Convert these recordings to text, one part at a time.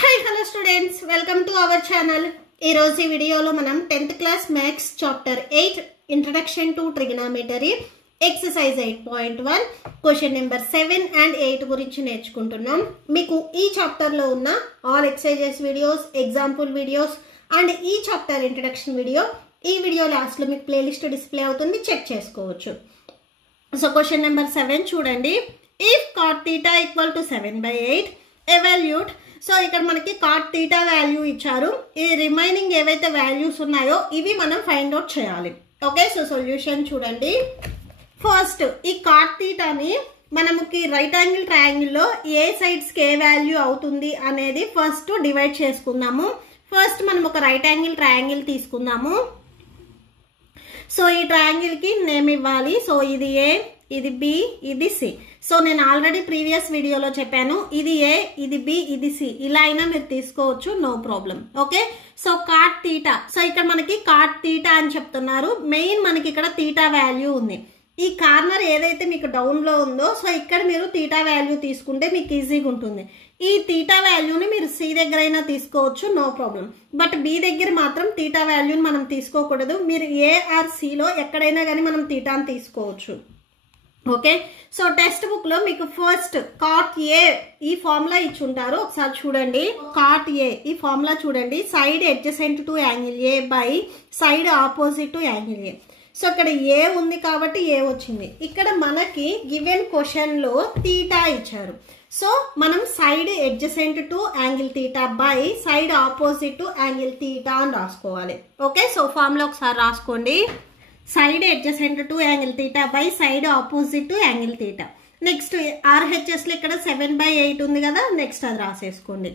Hi hello students, welcome to our channel. ఈ రోజు ఈ వీడియోలో మనం 10th class maths chapter 8 introduction to trigonometry exercise 8.1 question number 7 and 8 గురించి నేర్చుకుంటున్నాం. మీకు ఈ చాప్టర్ లో ఉన్న all exercises videos, example videos and ఈ చాప్టర్ ఇంట్రడక్షన్ వీడియో ఈ వీడియో లాస్ట్ లో మీకు ప్లేలిస్ట్ డిస్ప్లే అవుతుంది, చెక్ చేసుకోవచ్చు. సో క్వశ్చన్ నెంబర్ 7 చూడండి. If cot theta equal to 7/8 evaluate. So ఇక్కడ మనకి cot theta వాల్యూ ఇచ్చారు. ఈ రిమైనింగ్ ఏవైతే వాల్యూస్ ఉన్నాయో ఇవి మనం ఫైండ్ అవుట్ చేయాలి. ఓకే, సో సొల్యూషన్ చూడండి. ఫస్ట్ ఈ cot theta ని మనకి రైట్ యాంగిల్ ట్రయాంగిల్ లో ఏ సైడ్స్ కి ఏ వాల్యూ అవుతుంది అనేది ఫస్ట్ డివైడ్ చేసుకుందాము. ఫస్ట్ మనం ఒక రైట్ యాంగిల్ ట్రయాంగిల్ తీసుకుందాము. సో ఈ ట్రయాంగిల్ కి నేమ్ ఇవ్వాలి. సో ఇది ఏ, ఇది బి, ఇది సి. సో నేను ఆల్రెడీ ప్రీవియస్ వీడియోలో చెప్పాను, ఇది ఏ, ఇది బి, ఇది సి, ఇలా అయినా మీరు తీసుకోవచ్చు, no problem. Okay, so cot theta. సో ఇక్కడ మనకి cot theta అని చెప్తున్నారు. మెయిన్ మనకి ఇక్కడ theta వాల్యూ ఉంది. ఈ కార్నర్ ఏదైతే మీకు డౌన్ లో ఉందో, సో ఇక్కడ మీరు theta వాల్యూ తీసుకుంటే మీకు ఈజీగా ఉంటుంది. ఈ theta వాల్యూని మీరు సి దగ్గర అయినా తీసుకోవచ్చు, నో ప్రాబ్లం. బట్ బి దగ్గర మాత్రం theta వాల్యూని మనం తీసుకోకూడదు. మీరు ఏ ఆర్ సిలో ఎక్కడైనా కానీ మనం thetaని తీసుకోవచ్చు. ఓకే, సో టెక్స్ట్ బుక్ లో మీకు ఫస్ట్ cot ఏ ఈ ఫార్ములా ఇచ్చుంటారు, ఒకసారి చూడండి. cot ఏ ఈ ఫార్ములా చూడండి. Side adjacent to angle A by side opposite to angle A. So ఇక్కడ ఏ ఉంది కాబట్టి ఏ వచ్చింది. ఇక్కడ మనకి గివెన్ క్వశ్చన్ లో థీటా ఇచ్చారు. సో మనం side adjacent to angle theta by side opposite to angle theta అని రాసుకోవాలి. ఓకే, సో ఫార్ములా ఒకసారి రాసుకోండి. Side adjacent to angle theta by side opposite to angle theta. Next RHS లో ఇక్కడ 7/8 ఉంది కదా, నెక్స్ట్ అది రాసేసుకోండి.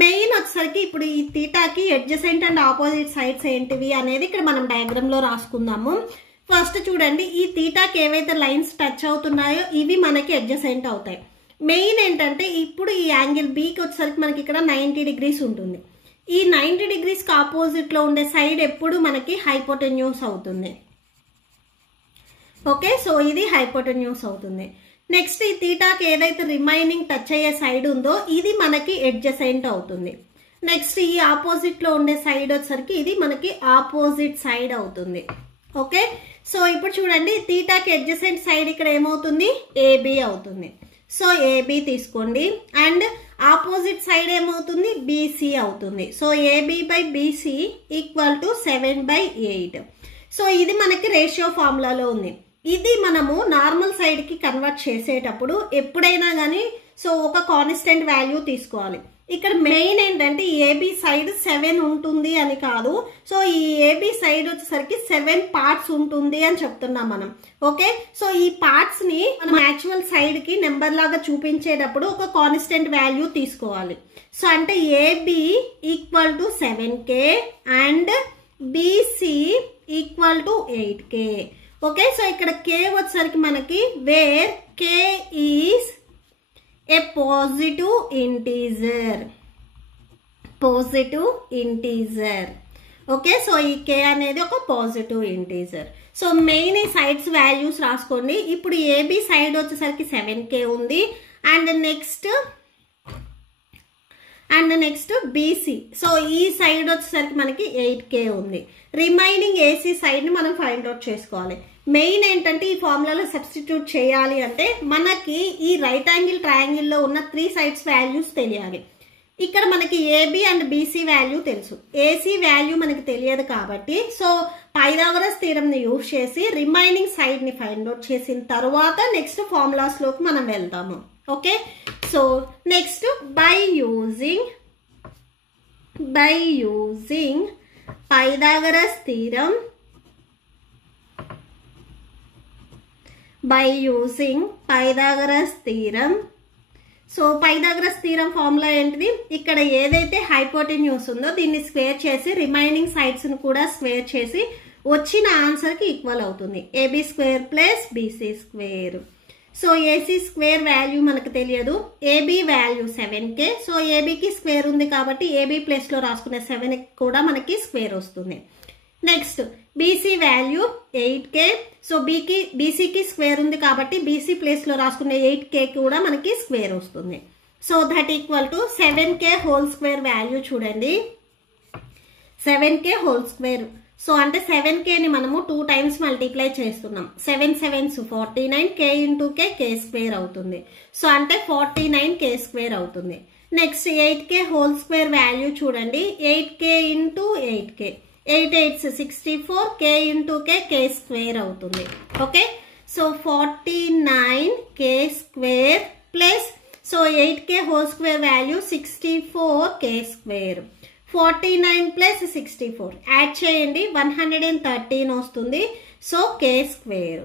మెయిన్ వచ్చేసరికి ఇప్పుడు ఈ థీటాకి అడ్జసెంట్ అండ్ ఆపోజిట్ సైడ్స్ ఏంటివి అనేది ఇక్కడ మనం డయాగ్రామ్ లో రాసుకుందాము. ఫస్ట్ చూడండి, ఈ థీటాకి ఏవైతే లైన్స్ టచ్ అవుతున్నాయో ఇవి మనకి అడ్జసెంట్ అవుతాయి. మెయిన్ ఏంటంటే ఇప్పుడు ఈ యాంగిల్ బికి వచ్చేసరికి మనకి ఇక్కడ 90 డిగ్రీస్ ఉంటుంది. ఈ 90 డిగ్రీస్ కి ఆపోజిట్ లో ఉండే సైడ్ ఎప్పుడు మనకి హైపోటెన్యూస్ అవుతుంది. ఓకే, సో ఇది హైపోటెన్యూస్ అవుతుంది. నెక్స్ట్ ఈ థీటాకి ఏదైతే రిమైనింగ్ టచ్ అయ్యే సైడ్ ఉందో ఇది మనకి అడ్జసెంట్ అవుతుంది. నెక్స్ట్ ఈ ఆపోజిట్ లో ఉండే సైడ్ వచ్చేసరికి ఇది మనకి ఆపోజిట్ సైడ్ అవుతుంది. ఓకే, సో ఇప్పుడు చూడండి, థీటాకి అడ్జసెంట్ సైడ్ ఇక్కడ ఏమవుతుంది, ఏబి అవుతుంది. సో ఏబి తీసుకోండి. అండ్ ఆపోజిట్ సైడ్ ఏమవుతుంది, బీసీ అవుతుంది. So AB by B C equal to 7/8. So ఇది మనకి రేషియో ఫార్ములాలో ఉంది. ఇది మనము నార్మల్ సైడ్ కి కన్వర్ట్ చేసేటప్పుడు ఎప్పుడైనా కానీ సో ఒక కాన్స్టెంట్ వాల్యూ తీసుకోవాలి. ఇక్కడ మెయిన్ ఏంటంటే ఏబి సైడ్ 7 ఉంటుంది అని కాదు. సో ఈ ఏబి సైడ్ వచ్చేసరికి 7 పార్ట్స్ ఉంటుంది అని చెప్తున్నాం మనం. ఓకే, సో ఈ పార్ట్స్ ని మనం యాక్చువల్ సైడ్ కి నెంబర్ లాగా చూపించేటప్పుడు ఒక కాన్స్టెంట్ వాల్యూ తీసుకోవాలి. సో అంటే A B equal to 7K and B C equal to 8K. Okay, so ఇక్కడ K వచ్చేసరికి మనకి where K is a positive integer. Okay, so ఈ K అనేది ఒక పాజిటివ్ ఇంటీజర్. సో మెయిన్ ఈ సైడ్స్ వాల్యూస్ రాసుకోండి. ఇప్పుడు ఏబి సైడ్ వచ్చేసరికి 7K ఉంది. అండ్ నెక్స్ట్ బీసీ, సో ఈ సైడ్ వచ్చేసరికి మనకి 8K ఉంది. రిమైనింగ్ ఏసీ సైడ్ ని మనం ఫైండ్ అవుట్ చేసుకోవాలి. మెయిన్ ఏంటంటే ఈ ఫార్ములాలో సబ్స్టిట్యూట్ చేయాలి అంటే మనకి ఈ రైట్ యాంగిల్ ట్రయాంగిల్ లో ఉన్న 3 సైడ్స్ వాల్యూస్ తెలియాలి. ఇక్కడ మనకి ఏబి అండ్ బీసీ వాల్యూ తెలుసు, ఏసీ వాల్యూ మనకి తెలియదు కాబట్టి సో పైథాగరస్ థీరం ని యూజ్ చేసి రిమైనింగ్ సైడ్ ని ఫైండ్ అవుట్ చేసిన తర్వాత నెక్స్ట్ ఫార్ములాస్ లోకి మనం వెళ్తాము. Okay, so next by using Pythagoras theorem so Pythagoras theorem formula ఏంటిది, ఇక్కడ ఏదైతే హైపోటెన్యూస్ ఉందో దీన్ని స్క్వేర్ చేసి రిమైనింగ్ సైడ్స్ ను కూడా స్క్వేర్ చేసి వచ్చిన ఆన్సర్ కి ఈక్వల్ అవుతుంది. AB square plus BC square. So AC square value మనకు తెలియదు, ఏబి వాల్యూ 7K. సో ఏబికి స్క్వేర్ ఉంది కాబట్టి ఏబి ప్లేస్ లో రాసుకునే 7 కూడా మనకి స్క్వేర్ వస్తుంది. Next BC value 8K. So బీసీకి స్క్వేర్ ఉంది కాబట్టి బీసీ ప్లేస్ లో రాసుకునే 8K కూడా మనకి స్క్వేర్ వస్తుంది. So that equal to 7k whole square value చూడండి, 7k హోల్ స్క్వేర్. సో అంటే 7kని మనము 2 times మల్టిప్లై చేస్తున్నాం. 7 7s 49, k into k square అవుతుంది. సో అంటే 49k స్క్వేర్ అవుతుంది. Next 8k whole square value చూడండి, 8k into 8k, 8 8s 64, k into k square అవుతుంది. Okay, so 49k square plus, so 8k whole square value 64k square, 49 plus 64 add చేయండి, 113 వస్తుంది. So k square.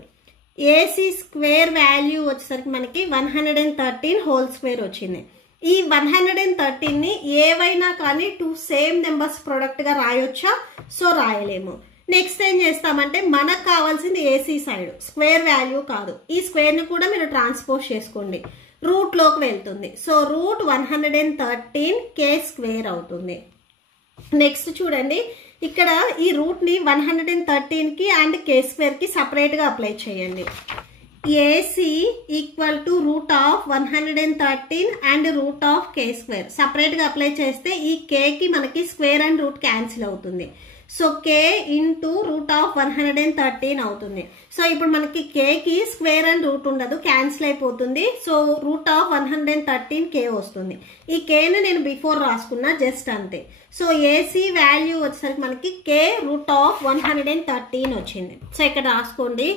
AC square value వచ్చేసరికి మనకి 113 whole square వచ్చింది. ఈ 113ని ఏవైనా కానీ 2 సేమ్ నెంబర్స్ ప్రొడక్ట్గా రాయొచ్చా? సో రాయలేము. నెక్స్ట్ ఏం చేస్తామంటే మనకు కావాల్సింది ఏసీ సైడ్, స్క్వేర్ వాల్యూ కాదు. ఈ స్క్వేర్ని కూడా మీరు ట్రాన్స్పోజ్ చేసుకోండి, రూట్లోకి వెళ్తుంది. సో రూట్ 113k స్క్వేర్ అవుతుంది. నెక్స్ట్ చూడండి, ఇక్కడ ఈ రూట్ని 113కి అండ్ k స్క్వేర్కి సపరేట్గా అప్లై చేయండి. AC equal to root of 113 and root of k square సపరేట్గా అప్లై చేస్తే ఈ kకి మనకి స్క్వేర్ అండ్ రూట్ క్యాన్సిల్ అవుతుంది. So k into root of 113 అవుతుంది. సో ఇప్పుడు మనకి kకి స్క్వేర్ అండ్ రూట్ ఉండదు, క్యాన్సిల్ అయిపోతుంది. సో రూట్ ఆఫ్ 113k వస్తుంది. ఈ kని నేను బిఫోర్ రాసుకున్నా జస్ట్ అంతే. సో ఏసీ వాల్యూ వచ్చేసరికి మనకి k రూట్ ఆఫ్ 113 వచ్చింది. సో ఇక్కడ రాసుకోండి,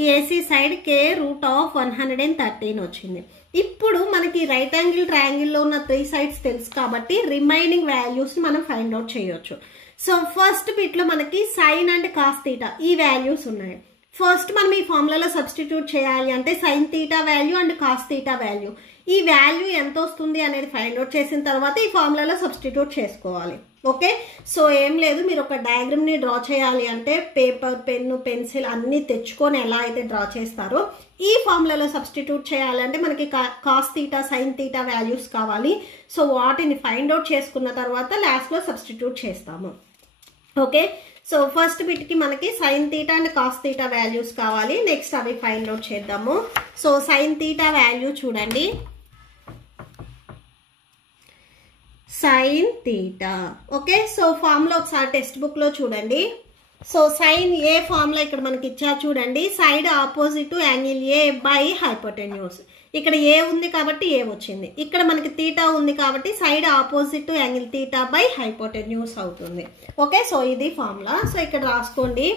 ఈ AC side k root of 113 వచ్చింది. ఇప్పుడు మనకి రైట్ యాంగిల్ ట్రయాంగిల్లో ఉన్న 3 sides తెలుసు కాబట్టి రిమైనింగ్ వాల్యూస్ మనం ఫైండ్ అవుట్ చేయొచ్చు. సో ఫస్ట్ బిట్లో మనకి సైన్ అండ్ కాస్ తీటా ఈ వాల్యూస్ ఉన్నాయి. ఫస్ట్ మనం ఈ ఫార్ములాలో సబ్స్టిట్యూట్ చేయాలి అంటే sign theta value and cos theta value, ఈ వాల్యూ ఎంత వస్తుంది అనేది ఫైండ్ అవుట్ చేసిన తర్వాత ఈ ఫార్ములాలో సబ్స్టిట్యూట్ చేసుకోవాలి. ఓకే, సో ఏం లేదు, మీరు ఒక డయాగ్రామ్ని డ్రా చేయాలి అంటే పేపర్, పెన్ను, పెన్సిల్ అన్నీ తెచ్చుకొని ఎలా అయితే డ్రా చేస్తారో ఈ ఫార్ములాలో సబ్స్టిట్యూట్ చేయాలంటే మనకి cos theta, sine theta values కావాలి. సో వాటిని ఫైండ్ అవుట్ చేసుకున్న తర్వాత లాస్ట్లో సబ్స్టిట్యూట్ చేస్తాము. ఓకే, సో ఫస్ట్ బిట్కి మనకి sine theta and cos theta values కావాలి. నెక్స్ట్ అవి ఫైండ్ అవుట్ చేద్దాము. సో సైన్ తీటా వాల్యూ చూడండి, sine theta. Okay, so formula ఒకసారి టెక్స్ట్ బుక్లో చూడండి. సో సైన్ ఏ ఫార్ములా ఇక్కడ మనకి ఇచ్చారు చూడండి, side opposite angle A by hypotenuse. ఇక్కడ ఏ ఉంది కాబట్టి ఏ వచ్చింది, ఇక్కడ మనకి తీటా ఉంది కాబట్టి side opposite angle theta by hypotenuse అవుతుంది. ఓకే, సో ఇది ఫార్ములా. సో ఇక్కడ రాసుకోండి,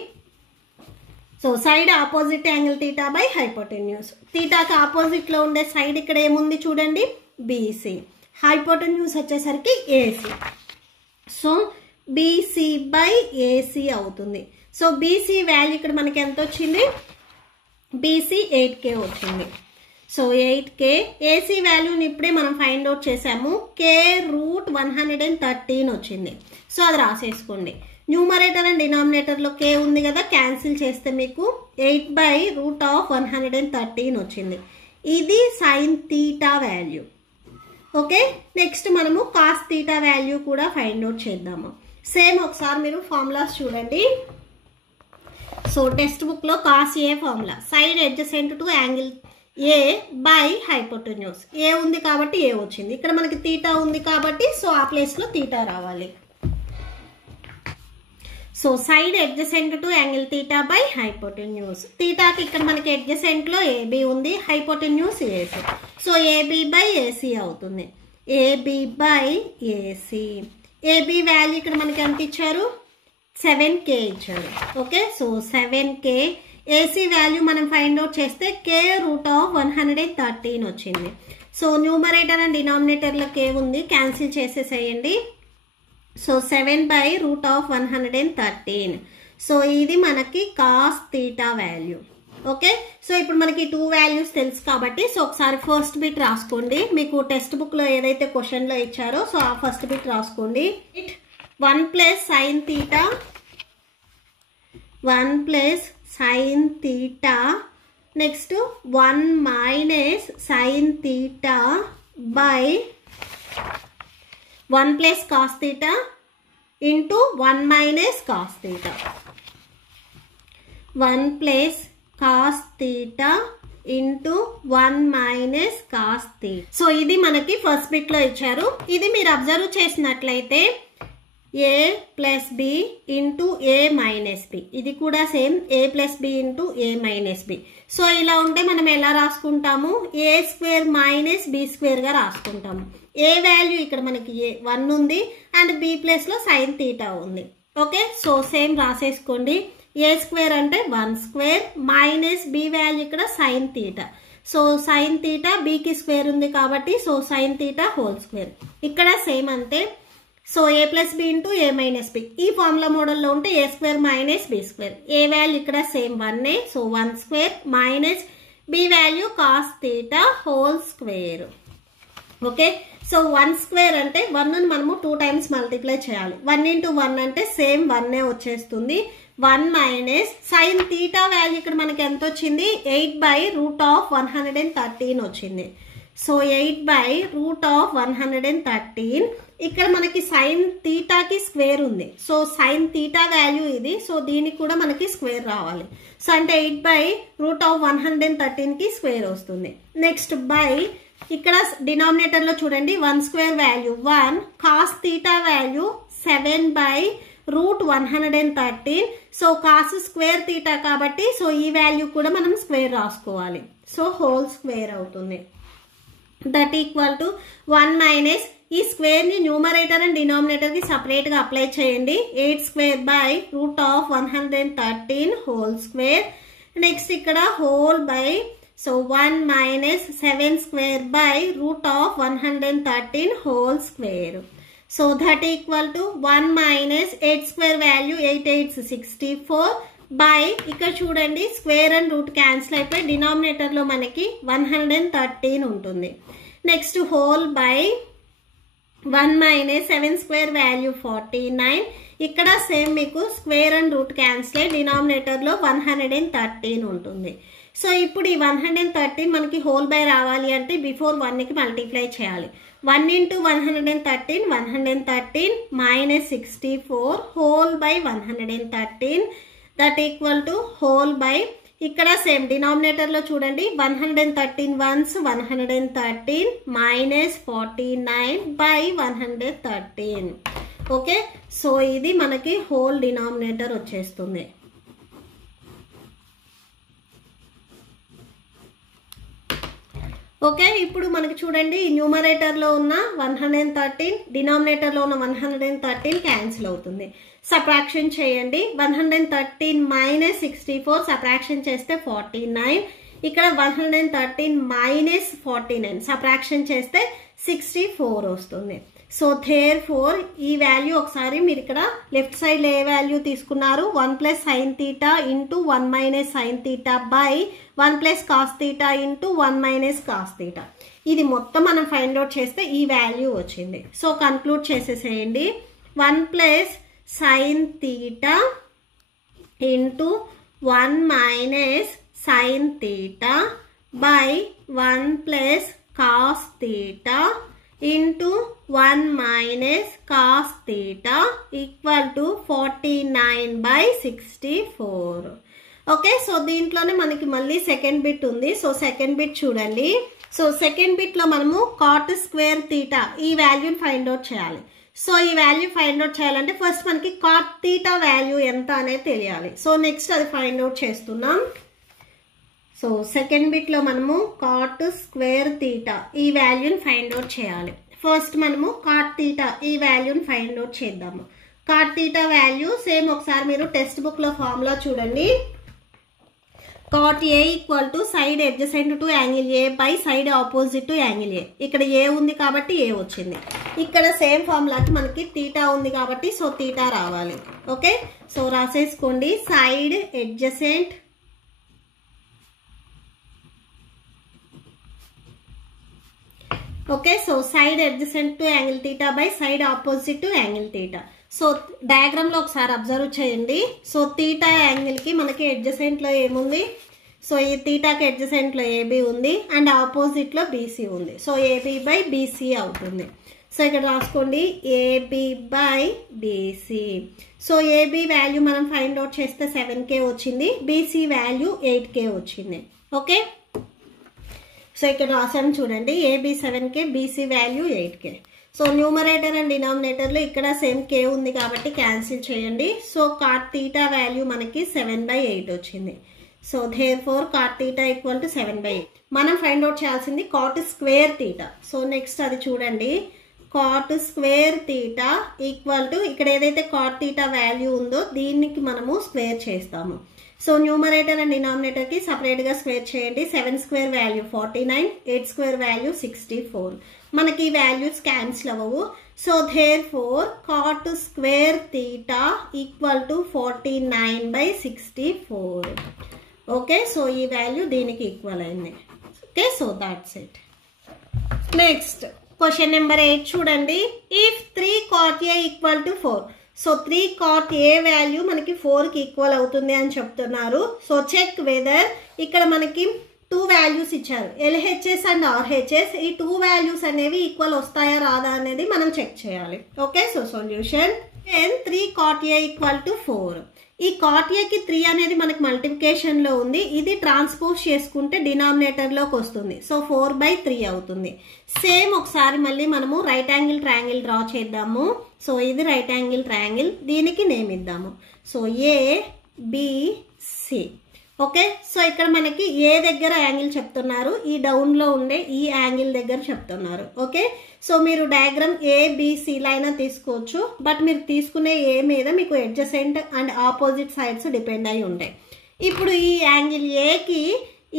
so side opposite angle theta by hypotenuse. తీటాకి ఆపోజిట్లో ఉండే సైడ్ ఇక్కడ ఏముంది చూడండి, బీసీ, హైపోటెన్యూస్ వచ్చేసరికి AC. So BC by AC అవుతుంది. సో బీసీ వాల్యూ ఇక్కడ మనకి ఎంత వచ్చింది, బీసీ 8k వచ్చింది. సో 8k, ఏసీ వాల్యూని ఇప్పుడే మనం ఫైండ్ అవుట్ చేసాము, k రూట్ 113 వచ్చింది. సో అది రాసేసుకోండి. న్యూమరేటర్ అండ్ డినామినేటర్లో k ఉంది కదా, క్యాన్సిల్ చేస్తే మీకు 8 బై రూట్ ఆఫ్ 113 వచ్చింది. ఇది sine theta value. Okay, next మనము కాస్ తీటా వాల్యూ కూడా ఫైండ్ అవుట్ చేద్దాము. సేమ్ ఒకసారి మీరు ఫార్ములాస్ చూడండి. సో టెక్స్ట్ బుక్లో cos A formula, side adjacent to angle A by hypotenuse. A ఉంది కాబట్టి ఏ వచ్చింది, ఇక్కడ మనకి తీటా ఉంది కాబట్టి సో ఆ ప్లేస్లో తీటా రావాలి. So side adjacent to angle theta by hypotenuse. తీటాకి ఇక్కడ మనకి అడ్జసెంట్లో ఏబి ఉంది, hypotenuse AC. So AB by AC అవుతుంది, AB by AC. AB value ఇక్కడ మనకి ఎంత ఇచ్చారు, 7k ఇచ్చారు. Okay, so 7k. AC value మనం ఫైండ్ అవుట్ చేస్తే k రూట్ ఆఫ్ 113 వచ్చింది. సో న్యూమరేటర్ అండ్ డినామినేటర్లో k ఉంది, క్యాన్సిల్ చేసేసేయండి. So 7 by root of 113. So ఇది మనకి cos theta value. Okay, so ఇప్పుడు మనకి 2 వాల్యూస్ తెలుసు కాబట్టి సో ఒకసారి ఫస్ట్ బిట్ రాసుకోండి. మీకు టెక్స్ట్ బుక్లో ఏదైతే క్వశ్చన్లో ఇచ్చారో సో ఆ ఫస్ట్ బిట్ రాసుకోండి. 1 plus sine theta, 1 plus sine theta, next 1 minus sine theta by 1 plus cos theta into 1 minus cos theta, 1 plus cos theta into 1 minus cos theta. So ఇది మనకి ఫస్ట్ బిట్ లో ఇచ్చారు. ఇది మీరు observe చేసినట్లయితే A plus B into A minus B, ఇది కూడా same A plus B into A minus B. So ఇలా ఉంటే మనం ఎలా రాసుకుంటాము, A square minus B square గా రాసుకుంటాము. ఏ వాల్యూ ఇక్కడ మనకి ఏ 1 ఉంది అండ్ బి ప్లస్ లో సైన్ థీటా ఉంది. ఓకే, సో సేమ్ రాసేసుకోండి. ఏ స్క్వేర్ అంటే 1 స్క్వేర్ మైనస్ బి వాల్యూ ఇక్కడ sine theta. So sine theta బికి స్క్వేర్ ఉంది కాబట్టి so sine theta whole square. ఇక్కడ సేమ్ అంతే. So a plus B into A minus b, ఈ ఫార్ములా మోడల్లో ఉంటే a square minus B square. A value ఇక్కడ same 1, so 1 square minus B value cos theta whole square. Okay, so 1 square అంటే 1 మనము 2 times multiply చేయాలి. 1 into 1 అంటే same 1 వచ్చేస్తుంది. 1 minus sine theta value ఇక్కడ మనకి ఎంత వచ్చింది, 8/√113 వచ్చింది. సో 8/√113. ఇక్కడ మనకి సైన్ థీటాకి స్క్వేర్ ఉంది. సో సైన్ థీటా వాల్యూ ఇది. సో దీనికి కూడా మనకి స్క్వేర్ రావాలి. సో అంటే 8/√113 కి స్క్వేర్ వస్తుంది. నెక్స్ట్ బై ఇక్కడ డినామినేటర్ లో చూడండి 1 square value 1, cos theta value 7/√113. So cos square theta కాబట్టి సో ఈ వాల్యూ కూడా మనం స్క్వేర్ రాసుకోవాలి. సో హోల్ స్క్వేర్ అవుతుంది. దట్ ఈక్వల్ టు 1 మైనస్ ఈ స్క్వేర్ ని న్యూమరేటర్ అండ్ డినామినేటర్ కి సపరేట్ గా అప్లై చేయండి. 8/√113 హోల్ స్క్వేర్. నెక్స్ట్ ఇక్కడ whole by so 1 minus 7 square /√113 whole square. So that equal to 1 minus 8 square value 8 8 64 by ఇక్కడ చూడండి square and root cancel అయిపోయి denominator లో మనకి 113 ఉంటుంది. Next whole by 1 minus 7 square value 49. ఇక్కడ సేమ్ మీకు స్క్వేర్ అండ్ రూట్ క్యాన్సిల్ అయ్యి denominator లో 113 ఉంటుంది. సో ఇప్పుడు ఈ 113 మనకి హోల్ బై రావాలి అంటే బిఫోర్ 1 కి మల్టిప్లై చేయాలి. 1 into 113 113 minus 64 whole by 113. That equal to whole by ఇక్కడ సేమ్ డినామినేటర్ లో చూడండి 113 once 113 minus 49 by 113. Okay, so ఇది మనకి హోల్ డినామినేటర్ వచ్చేస్తుంది. ఓకే, ఇప్పుడు మనకి చూడండి న్యూమరేటర్ లో ఉన్న 113 డినామినేటర్ లో ఉన్న 113 క్యాన్సిల్ అవుతుంది. సబ్ట్రాక్షన్ చేయండి. 113 మైనస్ 64 సబ్ట్రాక్షన్ చేస్తే 49. ఇక్కడ 113 మైనస్ 49 సబ్ట్రాక్షన్ చేస్తే 64 వస్తుంది. సో థేర్ ఫోర్ ఈ వాల్యూ ఒకసారి మీరు ఇక్కడ లెఫ్ట్ సైడ్ లో ఏ వాల్యూ తీసుకున్నారు, 1 plus sine theta into 1 minus sine theta by 1 plus cos theta into 1 minus cos theta. ఇది మొత్తం మనం ఫైండ్ అవుట్ చేస్తే ఈ వాల్యూ వచ్చింది. సో కన్క్లూడ్ చేసేసేయండి. 1 plus sine theta into 1 minus sine theta by 1 plus cos theta into 1 minus cos theta equal to 49/64. Okay, so దీంట్లోనే మనకి మళ్ళీ సెకండ్ బిట్ ఉంది. సో సెకండ్ బిట్ చూడండి. సో సెకండ్ బిట్ లో మనము కాట్ స్క్వేర్ థీటా ఈ వాల్యూని ఫైండ్ అవుట్ చేయాలి. సో ఈ వాల్యూ ఫైండ్ అవుట్ చేయాలంటే ఫస్ట్ మనకి కాట్ థీటా వాల్యూ ఎంత అనేది తెలియాలి. సో నెక్స్ట్ అది ఫైండ్ అవుట్ చేస్తున్నాం. సో సెకండ్ బిట్ లో మనము కాట్ స్క్వేర్ థీటా ఈ వాల్యూని ఫైండ్ అవుట్ చేయాలి. ఫస్ట్ మనము కాట్ థీటా ఈ వాల్యూని ఫైండ్ అవుట్ చేద్దాము. కాట్ థీటా వాల్యూ సేమ్ ఒకసారి మీరు టెక్స్ట్ బుక్ లో ఫార్ములా చూడండి. Cot A equal to side adjacent to angle A by side opposite to angle A. ఇక్కడ ఏ ఉంది కాబట్టి ఏ వచ్చింది. ఇక్కడ సేమ్ ఫార్ములాకి మనకి థీటా ఉంది కాబట్టి సో థీటా రావాలి. ఓకే, సో రాసేసుకోండి. Side adjacent okay, so side adjacent to angle theta by side opposite to angle theta. So diagram లో ఒకసారి అబ్జర్వ్ చేయండి. సో థీటా యాంగిల్ కి మనకి అడ్జసెంట్ లో ఏముంది, సో ఈ థీటాకి అడ్జసెంట్ లో ఏబి ఉంది అండ్ ఆపోజిట్ లో బీసీ ఉంది. సో ఏబి బై బీసీ అవుతుంది. సో ఇక్కడ రాసుకోండి A B by B C. So AB value మనం ఫైండ్ అవుట్ చేస్తే 7K వచ్చింది, బీసీ వాల్యూ 8K వచ్చింది. ఓకే, సో ఇక్కడ రాసాము చూడండి, AB 7K, BC value 8K. So numerator and డినామినేటర్లో ఇక్కడ సేమ్ K ఉంది కాబట్టి క్యాన్సిల్ చేయండి. సో cot theta వాల్యూ మనకి 7/8 వచ్చింది. So therefore cot theta equal to 7/8. మనం ఫైండ్ అవుట్ చేయాల్సింది cot square theta. So next అది చూడండి, cot square theta equal to ఇక్కడ ఏదైతే cot theta వాల్యూ ఉందో దీనికి మనము స్క్వేర్ చేస్తాము. సో న్యూమరేటర్ అండ్ డినామినేటర్ కి సపరేట్ గా స్క్వేర్ చేయండి. 7 స్క్వేర్ వాల్యూ 49, 8 స్క్వేర్ వాల్యూ 64. మనకి వాల్యూస్ క్యాన్సిల్ అవ్వవు. So therefore cot square theta equal to 49/64. Okay, so ఈ వాల్యూ దీనికి ఈక్వల్ అయింది. Okay, so that's it. Next question number 8 చూడండి, if 3 cot A equal to 4. So 3 cot A value మనకి 4కి equal అవుతుంది అని చెప్తున్నారు. సో చెక్ వెదర్, ఇక్కడ మనకి 2 వాల్యూస్ ఇచ్చారు, LHS అండ్ RHS. ఈ 2 వాల్యూస్ అనేవి ఈక్వల్ వస్తాయా రాదా అనేది మనం చెక్ చేయాలి. Okay, so solution 3 cot A equal to 4. ఈ cot A కి 3 అనేది మనకి మల్టిప్లికేషన్ లో ఉంది, ఇది ట్రాన్స్పోజ్ చేసుకుంటే డినామినేటర్ లోకి వస్తుంది. సో 4/3 అవుతుంది. సేమ్ ఒకసారి మళ్ళీ మనము రైట్ యాంగిల్ ట్రయాంగిల్ డ్రా చేద్దాము. సో ఇది రైట్ యాంగిల్ ట్రయాంగిల్, దీనికి నేమ్ ఇద్దాము. So ABC. ఓకే, సో ఇక్కడ మనకి ఏ దగ్గర యాంగిల్ చెప్తున్నారు, ఈ డౌన్ లో ఉండే ఈ యాంగిల్ దగ్గర చెప్తున్నారు. ఓకే, సో మీరు డయాగ్రామ్ ABC లైనా తీసుకోవచ్చు, బట్ మీరు తీసుకునే ఏ మీద మీకు adjacent and opposite sides depend అయి ఉంటాయి. ఇప్పుడు ఈ యాంగిల్ ఏకి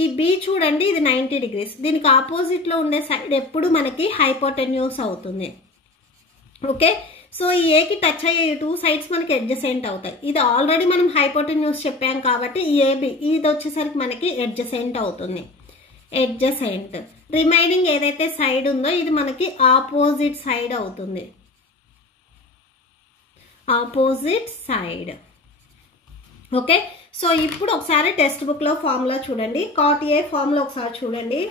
ఈ B చూడండి, ఇది 90 degrees. దీనికి ఆపోజిట్ లో ఉండే సైడ్ ఎప్పుడు మనకి హైపోటెన్యూస్ అవుతుంది. ఓకే, సో ఈ ఏకి టచ్ అయ్యే 2 సైడ్స్ మనకి అడ్జసెంట్ అవుతాయి. ఇది ఆల్రెడీ మనం హైపోటెన్యూస్ చెప్పాం కాబట్టి ఈ AB ఇది వచ్చేసరికి మనకి అడ్జసెంట్ అవుతుంది. అడ్జసెంట్ రిమైనింగ్ ఏదైతే సైడ్ ఉందో ఇది మనకి ఆపోజిట్ సైడ్ అవుతుంది. Opposite side. ఓకే, సో ఇప్పుడు ఒకసారి టెక్స్ట్ బుక్ లో ఫార్ములా చూడండి. cot A ఫార్ములా ఒకసారి చూడండి.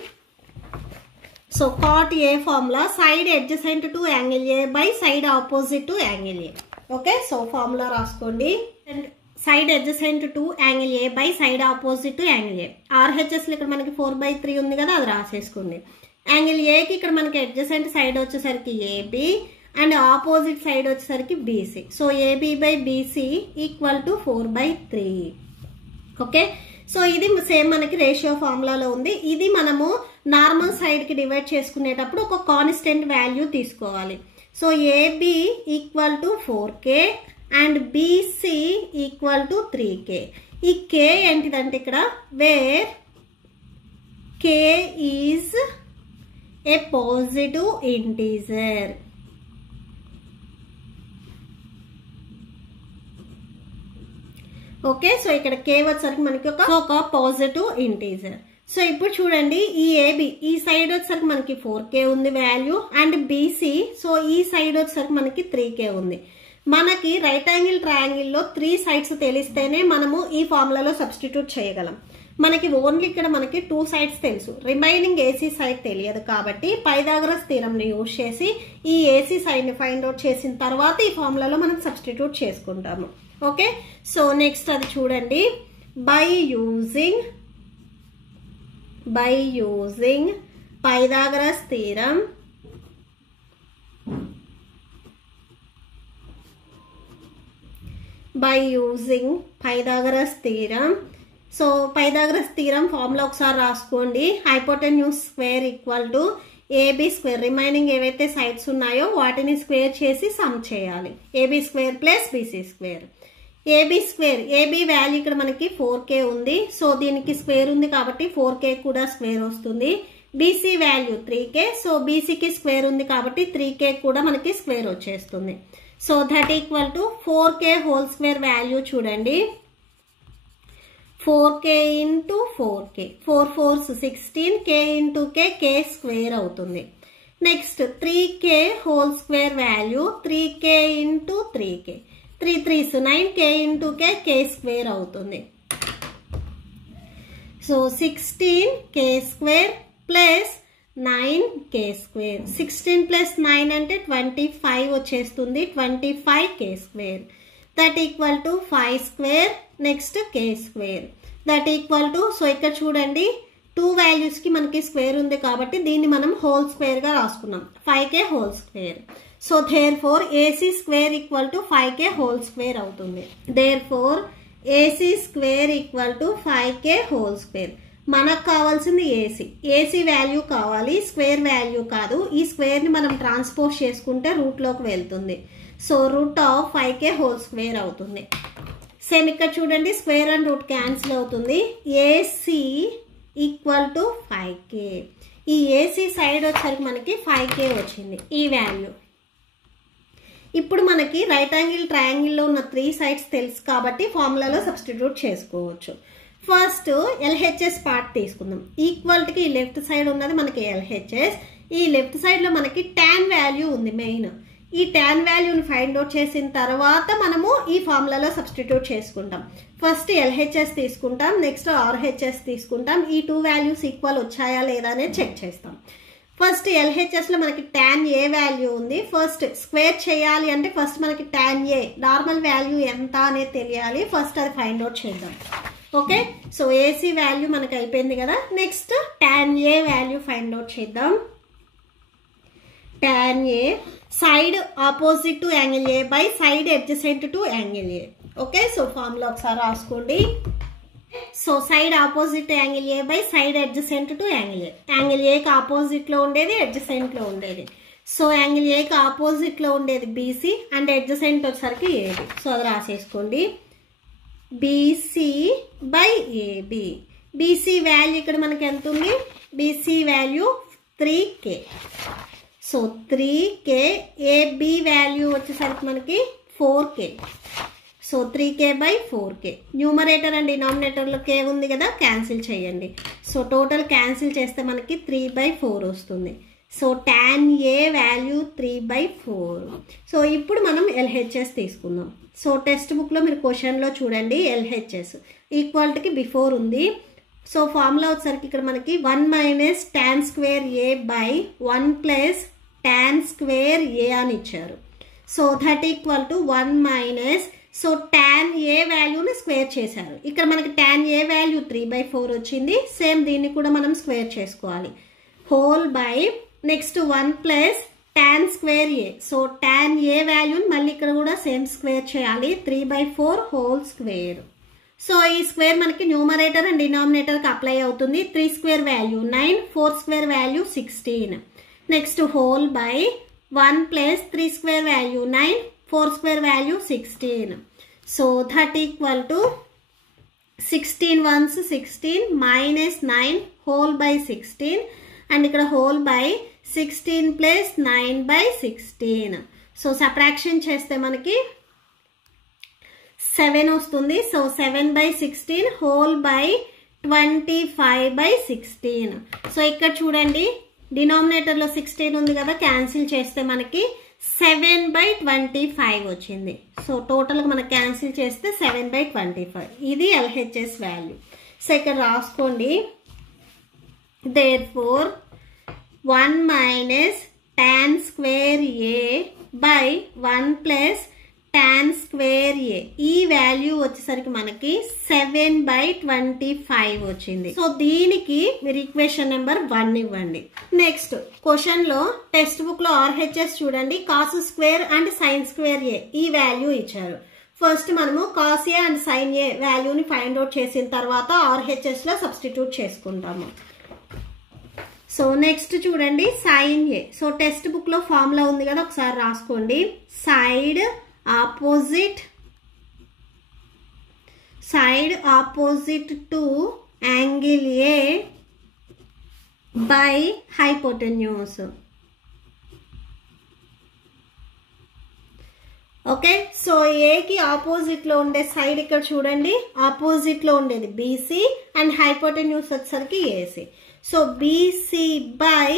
So cot A formula side adjacent to angle A by side opposite to angle A. Okay, so formula రాసుకోండి. Side adjacent to angle A by side opposite to angle A. RHS ఇక్కడ మనకి 4/3 ఉంది కదా, అది రాసేసుకోండి. Angle A కి ఇక్కడ మనకి adjacent side వచ్చేసరికి AB అండ్ ఆపోజిట్ సైడ్ వచ్చేసరికి BC. So AB/BC equal to 4/3. Okay, so ఇది సేమ్ మనకి రేషియో ఫార్ములాలో ఉంది. ఇది మనము నార్మల్ సైడ్ కి డివైడ్ చేసుకునేటప్పుడు ఒక కాన్స్టెంట్ వాల్యూ తీసుకోవాలి. So AB equal to 4K and BC equal to 3K. ఈ K ఏంటిదంటే ఇక్కడ where K is a positive integer. Okay, so ఇక్కడ K వచ్చేసరికి మనకి ఒక పాజిటివ్ ఇంటీజర్. సో ఇప్పుడు చూడండి, ఈ AB ఈ సైడ్ వచ్చేసరికి మనకి 4K ఉంది వాల్యూ అండ్ BC సో ఈ సైడ్ వచ్చేసరికి మనకి 3K ఉంది. మనకి రైట్ యాంగిల్ ట్రయాంగిల్ లో 3 సైడ్స్ తెలిస్తేనే మనము ఈ ఫార్ములాలో సబ్స్టిట్యూట్ చేయగలం. మనకి ఓన్లీ ఇక్కడ మనకి 2 సైడ్స్ తెలుసు, రిమైనింగ్ AC సైడ్ తెలియదు. కాబట్టి పైథాగరస్ థీరం ని యూజ్ చేసి ఈ AC సైడ్ ని ఫైండ్ అవుట్ చేసిన తర్వాత ఈ ఫార్ములాలో మనం సబ్స్టిట్యూట్ చేసుకుంటాము. ఓకే, సో నెక్స్ట్ అది చూడండి, by using Pythagoras theorem so Pythagoras theorem formula ఒకసారి రాసుకోండి. Hypotenuse square equal to AB square, remaining ఏవైతే సైడ్స్ ఉన్నాయో వాటిని స్క్వేర్ చేసి సమ్ చేయాలి. AB square plus BC square. AB square, AB value ఇక్కడ మనకి 4K ఉంది. సో దీనికి స్క్వేర్ ఉంది కాబట్టి 4K కూడా స్క్వేర్ వస్తుంది. BC value 3K, so BC కి స్క్వేర్ ఉంది కాబట్టి 3K కూడా మనకి స్క్వేర్ వచ్చేస్తుంది. So that equal to 4K whole square value చూడండి, 4K into 4K, 4 4s 16, K into K square అవుతుంది. Next 3K whole square value 3K into 3K, 3 3s 9, K into K square అవుతుంది. So 16K square plus 9K square, 16 plus 9 అంటే 25 వచ్చేస్తుంది, 25K square. That equal to 5 square next K square. That equal to, so ఇక్కడ చూడండి 2 వాల్యూస్కి మనకి square ఉంది కాబట్టి దీన్ని మనం హోల్ స్క్వేర్గా రాసుకున్నాం 5k whole square. So therefore AC square equal to 5k whole square అవుతుంది. Therefore AC square equal to 5k whole square. మనకు కావాల్సింది ఏసీ వాల్యూ కావాలి, స్క్వేర్ వాల్యూ కాదు. ఈ స్క్వేర్ని మనం ట్రాన్స్పోజ్ చేసుకుంటే రూట్లోకి వెళ్తుంది. So root of 5k whole square అవుతుంది. సేమ్ ఇక్కడ చూడండి, స్క్వేర్ అండ్ రూట్ క్యాన్సిల్ అవుతుంది. AC equal to 5k. ఈ ఏసీ సైడ్ వచ్చేసరికి మనకి 5k వచ్చింది ఈ వాల్యూ. ఇప్పుడు మనకి రైట్ యాంగిల్ ట్రయాంగిల్లో ఉన్న 3 సైడ్స్ తెలుసు కాబట్టి ఫార్ములాలో సబ్స్టిట్యూట్ చేసుకోవచ్చు. ఫస్ట్ ఎల్హెచ్ఎస్ పార్ట్ తీసుకుందాం. ఈక్వల్టీకి ఈ లెఫ్ట్ సైడ్ ఉన్నది మనకి ఎల్హెచ్ఎస్. ఈ లెఫ్ట్ సైడ్లో మనకి టాన్ వాల్యూ ఉంది మెయిన్. ఈ టాన్ వాల్యూని ఫైండ్ అవుట్ చేసిన తర్వాత మనము ఈ ఫార్ములాలో సబ్స్టిట్యూట్ చేసుకుంటాం. ఫస్ట్ ఎల్హెచ్ఎస్ తీసుకుంటాం, నెక్స్ట్ ఆర్హెచ్ఎస్ తీసుకుంటాం. ఈ 2 వాల్యూస్ ఈక్వల్ వచ్చాయా లేదా అనేది చెక్ చేస్తాం. ఫస్ట్ ఎల్హెచ్ఎస్లో మనకి టాన్ ఏ వాల్యూ ఉంది. ఫస్ట్ స్క్వేర్ చేయాలి అంటే ఫస్ట్ మనకి టాన్ ఏ నార్మల్ వాల్యూ ఎంత అనేది తెలియాలి. ఫస్ట్ అది ఫైండ్ అవుట్ చేద్దాం. ఓకే, సో ఏసీ వాల్యూ మనకి అయిపోయింది కదా. నెక్స్ట్ టాన్ ఏ వాల్యూ ఫైండ్ అవుట్ చేద్దాం. Tan A side opposite to angle A by side adjacent to angle A. Okay, so formula ఒకసారి రాసుకోండి. So side opposite angle A by side adjacent to angle A. Angle ఏకి ఆపోజిట్లో ఉండేది, అడ్జసెంట్లో ఉండేది. So angle ఏకి ఆపోజిట్లో ఉండేది బీసీ అండ్ అడ్జసెంట్ వచ్చేసరికి ఏబి. సో అది రాసేసుకోండి. BC by AB. BC value ఇక్కడ మనకి ఎంత ఉంది? BC value 3k. So 3k. AB value వచ్చేసరికి మనకి 4k. So 3k by 4k. Numerator and డినామినేటర్లో k ఉంది కదా, క్యాన్సిల్ చేయండి. సో టోటల్ క్యాన్సిల్ చేస్తే మనకి 3/4 వస్తుంది. సో టాన్ ఏ వాల్యూ 3/4. సో ఇప్పుడు మనం ఎల్హెచ్ఎస్ తీసుకుందాం. సో టెక్స్ట్ బుక్లో మీరు క్వశ్చన్లో చూడండి, ఎల్హెచ్ఎస్ ఈక్వాలిటీకి బిఫోర్ ఉంది. సో ఫార్ములా వచ్చేసరికి ఇక్కడ మనకి 1 minus tan square A by 1 plus tan square A అని ఇచ్చారు. So that equal to 1 minus. So tan A వాల్యూని స్క్వేర్ చేశారు. ఇక్కడ మనకి టాన్ ఏ వాల్యూ 3/4 వచ్చింది. సేమ్ దీన్ని కూడా మనం స్క్వేర్ చేసుకోవాలి. Whole by next 1 plus tan square A. So tan A వాల్యూని మళ్ళీ ఇక్కడ కూడా సేమ్ స్క్వేర్ చేయాలి. 3/4 హోల్ స్క్వేర్. సో ఈ స్క్వేర్ మనకి న్యూమరేటర్ అండ్ డినామినేటర్కి అప్లై అవుతుంది. 3 square value 9, 4 square value 16. Next whole by 1 plus 3 square value 9, 4 square value 16. So that equal to 16 ones 16 minus 9 whole by 16 and ఇక్కడ whole by 16 plus 9/16. So subtraction చేస్తే మనకి 7 వస్తుంది. So 7/16 whole by 25/16. So ఇక్కడ చూడండి, డినామినేటర్లో 16 ఉంది కదా, cancel చేస్తే మనకి 7/25 వచ్చింది. సో టోటల్గా మనకి క్యాన్సిల్ చేస్తే 7/25. ఇది ఎల్హెచ్ఎస్ వాల్యూ. సో ఇక్కడ రాసుకోండి. Therefore 1 minus tan square A by 1 plus tan square A. ఈ వాల్యూ వచ్చేసరికి మనకి 7/25 వచ్చింది. సో దీనికి మీరు ఈక్వేషన్ నెంబర్ 1 ఇవ్వండి. నెక్స్ట్ క్వశ్చన్ లో టెక్స్ట్ బుక్ లో ఆర్హెచ్ఎస్ చూడండి, cos square and sine square A ఈ వాల్యూ ఇచ్చారు. ఫస్ట్ మనము cos A and sine A వాల్యూని ఫైండ్ అవుట్ చేసిన తర్వాత ఆర్హెచ్ఎస్ లో సబ్స్టిట్యూట్ చేసుకుంటాము. సో నెక్స్ట్ చూడండి, sine A. So text book లో ఫార్ములా ఉంది కదా, ఒకసారి రాసుకోండి. Side opposite to angle A by hypotenuse. Okay, so ఏకి ఆపోజిట్ లో ఉండే సైడ్ ఇక్కడ చూడండి, ఆపోజిట్ లో ఉండేది బీసీ అండ్ హైపోటెన్యూస్ వచ్చేసరికి AC. So BC by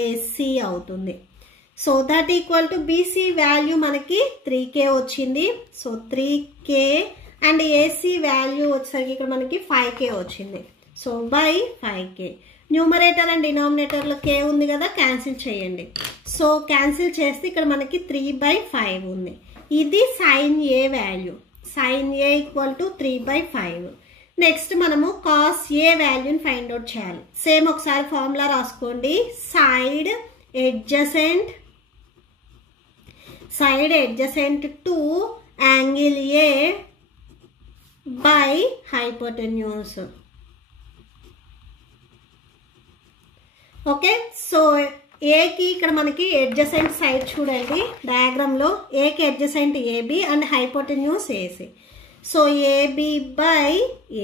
AC అవుతుంది. So that equal to BC value మనకి 3k వచ్చింది. So 3k and AC value వచ్చేసరికి ఇక్కడ మనకి 5k వచ్చింది. So by 5k. Numerator and డినామినేటర్లో k ఉంది కదా, క్యాన్సిల్ చేయండి. సో క్యాన్సిల్ చేస్తే ఇక్కడ మనకి 3/5 ఉంది. ఇది sine A value. Sine A equal to 3/5. Next మనము కాస్ ఏ వాల్యూని ఫైండ్ అవుట్ చేయాలి. సేమ్ ఒకసారి ఫార్ములా రాసుకోండి. Side adjacent to angle A by hypotenuse. Okay, so ఏకి ఇక్కడ మనకి ఎడ్జసెంట్ సైడ్ చూడండి డయాగ్రామ్లో. ఏకి adjacent AB and hypotenuse AC. So AB by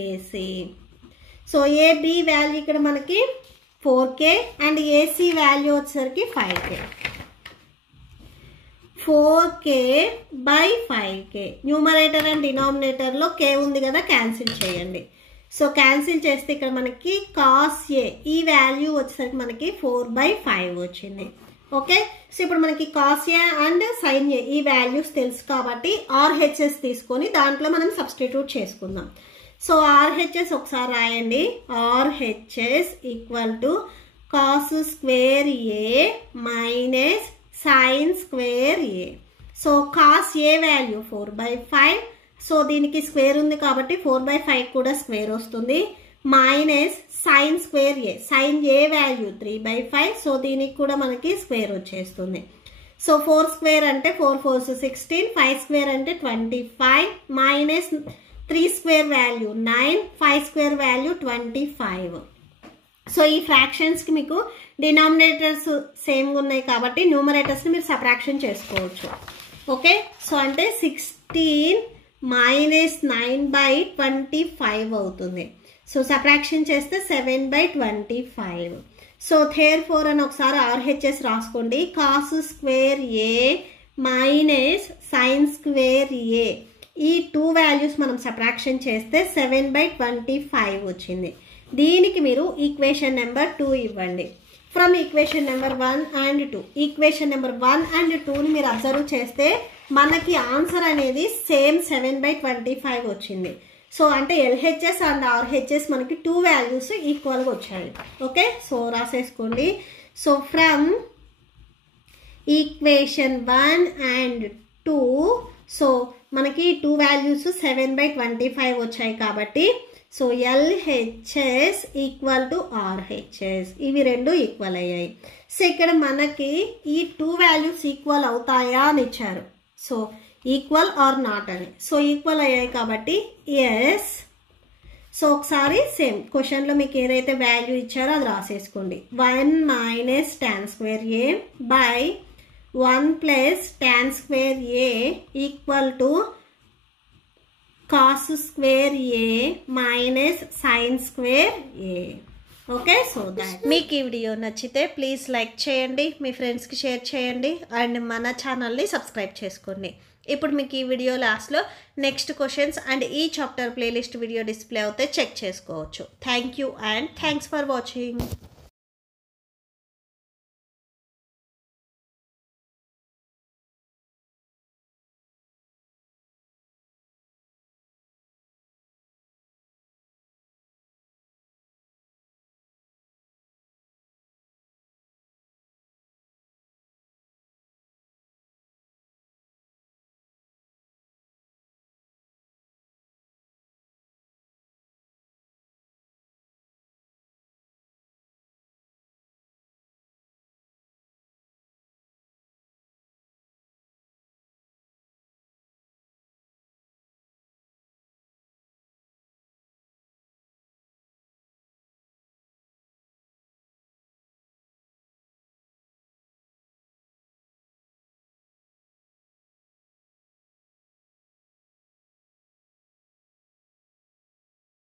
AC. So AB value ఇక్కడ మనకి 4K అండ్ ఏసీ వాల్యూ వచ్చేసరికి 5K. 4K by 5K. Numerator and డినామినేటర్లో K ఉంది కదా, క్యాన్సిల్ చేయండి. సో క్యాన్సిల్ చేస్తే ఇక్కడ మనకి కాస్ ఏ ఈ వాల్యూ వచ్చేసరికి మనకి 4/5 వచ్చింది. ఓకే, సో ఇప్పుడు మనకి కాస్ ఏ అండ్ సైన్ ఏ ఈ వాల్యూస్ తెలుసు కాబట్టి ఆర్హెచ్ఎస్ తీసుకొని దాంట్లో మనం సబ్స్టిట్యూట్ చేసుకుందాం. సో ఆర్హెచ్ఎస్ ఒకసారి రాయండి. RHS equal to cos square A minus sign square A. So cos A value 4/5. So దీనికి స్క్వేర్ ఉంది కాబట్టి 4/5 కూడా స్క్వేర్ వస్తుంది. Minus sign square A, sign A value 3/5. So దీనికి కూడా మనకి స్క్వేర్ వచ్చేస్తుంది. సో 4 స్క్వేర్ అంటే 4 4 16, 5 స్క్వేర్ అంటే 25, minus 3 square value 9, 5 square value 25. So ఈ ఫ్రాక్షన్స్కి మీకు డినామినేటర్స్ సేమ్గా ఉన్నాయి కాబట్టి న్యూమరేటర్స్ని మీరు సబ్ట్రాక్షన్ చేసుకోవచ్చు. ఓకే, సో అంటే 16 మైనస్ 9/25 అవుతుంది. సో సబ్ట్రాక్షన్ చేస్తే 7/25. సో therefore అని ఒకసారి ఆర్హెచ్ఎస్ రాసుకోండి. Cos square A minus sign square A ఈ 2 వాల్యూస్ మనం సబ్ట్రాక్షన్ చేస్తే 7/25 వచ్చింది. దీనికి మీరు ఈక్వేషన్ నెంబర్ 2 ఇవ్వండి. From equation number 1 and 2. Equation number 1 and 2ని మీరు అబ్జర్వ్ చేస్తే మనకి ఆన్సర్ అనేది సేమ్ 7/25 వచ్చింది. సో అంటే ఎల్హెచ్ఎస్ అండ్ ఆర్హెచ్ఎస్ మనకి 2 వాల్యూస్ ఈక్వల్గా వచ్చాయి. ఓకే, సో రాసేసుకోండి. So from equation 1 and 2 so మనకి 2 వాల్యూస్ 7/25 వచ్చాయి కాబట్టి so LHS equal to RHS ఇవి రెండు ఈక్వల్ అయ్యాయి. సో ఇక్కడ మనకి ఈ 2 వాల్యూస్ ఈక్వల్ అవుతాయా అని ఇచ్చారు. సో ఈక్వల్ ఆర్ నాట్ అని. సో ఈక్వల్ అయ్యాయి కాబట్టి ఎస్. సో ఒకసారి సేమ్ క్వశ్చన్లో మీకు ఏదైతే వాల్యూ ఇచ్చారో అది రాసేసుకోండి. 1 minus tan square A by 1 plus tan square A equal to cos square A minus sign square A. Okay, so that మీకు ఈ వీడియో నచ్చితే ప్లీజ్ లైక్ చేయండి, మీ ఫ్రెండ్స్కి షేర్ చేయండి అండ్ మన ఛానల్ని సబ్స్క్రైబ్ చేసుకోండి. ఇప్పుడు మీకు ఈ వీడియో లాస్ట్లో నెక్స్ట్ క్వశ్చన్స్ అండ్ ఈ చాప్టర్ ప్లేలిస్ట్ వీడియో డిస్ప్లే అవుతే చెక్ చేసుకోవచ్చు. Thank you and thanks for watching.